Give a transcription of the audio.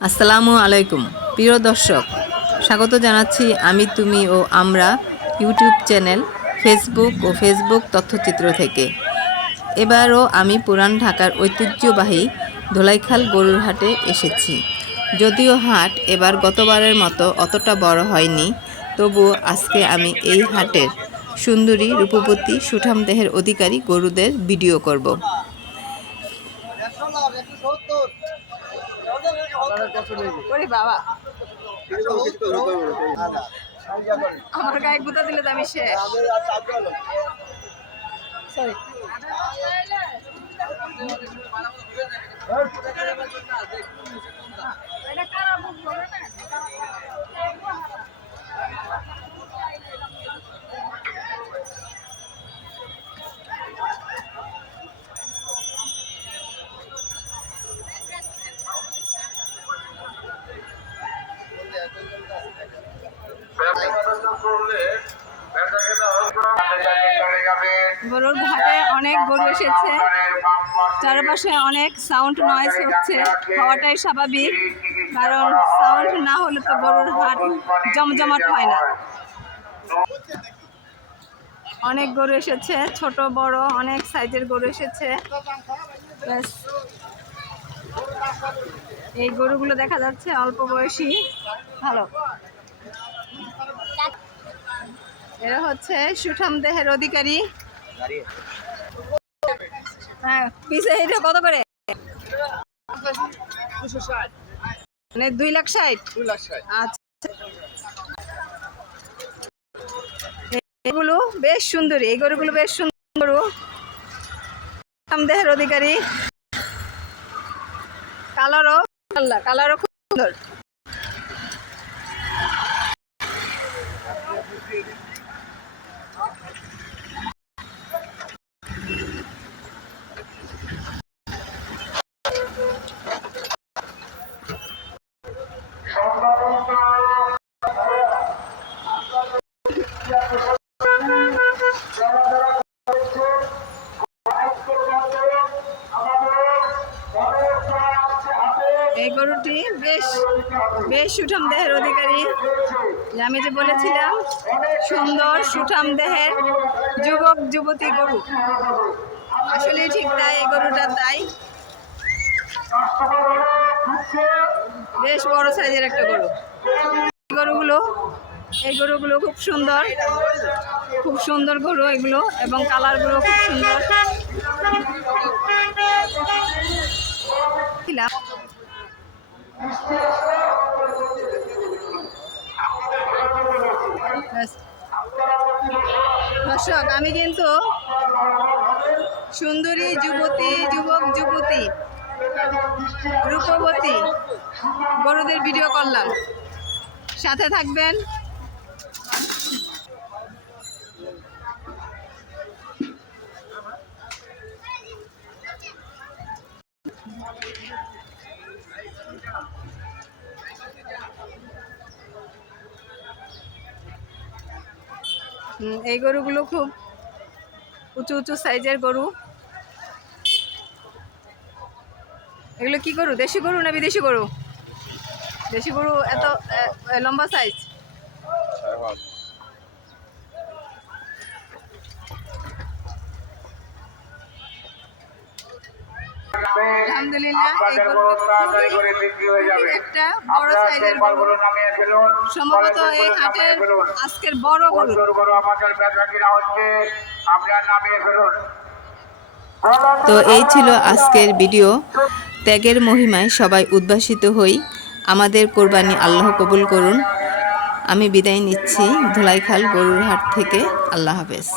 আসসালামু আলাইকুম। প্রিয় দর্শক, স্বাগত জানাচ্ছি আমি, তুমি ও আমরা ইউটিউব চ্যানেল ফেসবুক ও ফেসবুক তথ্যচিত্র থেকে। এবারও আমি পুরান ঢাকার ঐতিহ্যবাহী ধোলাইখাল গরুর হাটে এসেছি। যদিও হাট এবার গতবারের মতো অতটা বড় হয়নি তবুও আজকে আমি এই হাটের সুন্দরী রূপবতী সুঠাম দেহের অধিকারী গরুদের ভিডিও করব। ওরে বাবা। আমার গায়ে গুতা দিলে তো আমি শেষ। সরি গরুর ঘাটে অনেক গরু এসেছে। চারপাশে অনেক সাউন্ড নয়েজ হচ্ছে। হওয়াটাই স্বাভাবিক কারণ সাউন্ড না হলে তো গরুর হাট জমজমাট হয় না। অনেক গরু এসেছে ছোট বড় অনেক সাইজের গরু এসেছে। এই গরুগুলো দেখা যাচ্ছে অল্প বয়সী ভালো। এরা হচ্ছে সুঠাম দেহের অধিকারী। হ্যাঁ পিসে এটা কত করে? মানে দুই লাখ ষাট? আচ্ছা। এগুলো বেশ সুন্দরী এই গরুগুলো বেশ সুন্দর। দেহের অধিকারী। কালারও কালারও খুব সুন্দর। এই গরুটি বেশ বেশ সুঠাম দেহের অধিকারী। আমি যে বলেছিলাম, সুন্দর, সুঠাম দেহের যুবক, যুবতী গরু। আসলে ঠিক তাই, এই গরুটা তাই। বেশ বড় সাইজের একটা গরু। এই গরুগুলো এই গরুগুলো খুব সুন্দর। খুব সুন্দর গরু এগুলো এবং কালারগুলো খুব সুন্দর ছিলাম ব্যাস। দর্শক আমি কিন্তু সুন্দরী যুবতী যুবক যুবতী রূপবতী গরুদের ভিডিও করলাম। সাথে থাকবেন। এই গরুগুলো খুব উঁচু উঁচু সাইজের গরু। এগুলো কি গরু? দেশি গরু না বিদেশি গরু? দেশি গরু এত লম্বা সাইজ আলহামদুলিল্লাহ এই গরুটা একটা বড় সাইজের গরু। সম্ভবত এই হাটের আজকের বড় গরু। তো এই ছিল আজকের ভিডিও। ত্যাগের মহিমায় সবাই উদ্ভাসিত হই আমাদের কোরবানি আল্লাহ কবুল করুন। আমি বিদায় নিচ্ছি ধুলাইখাল গরুর হাট থেকে। আল্লাহ হাফেজ।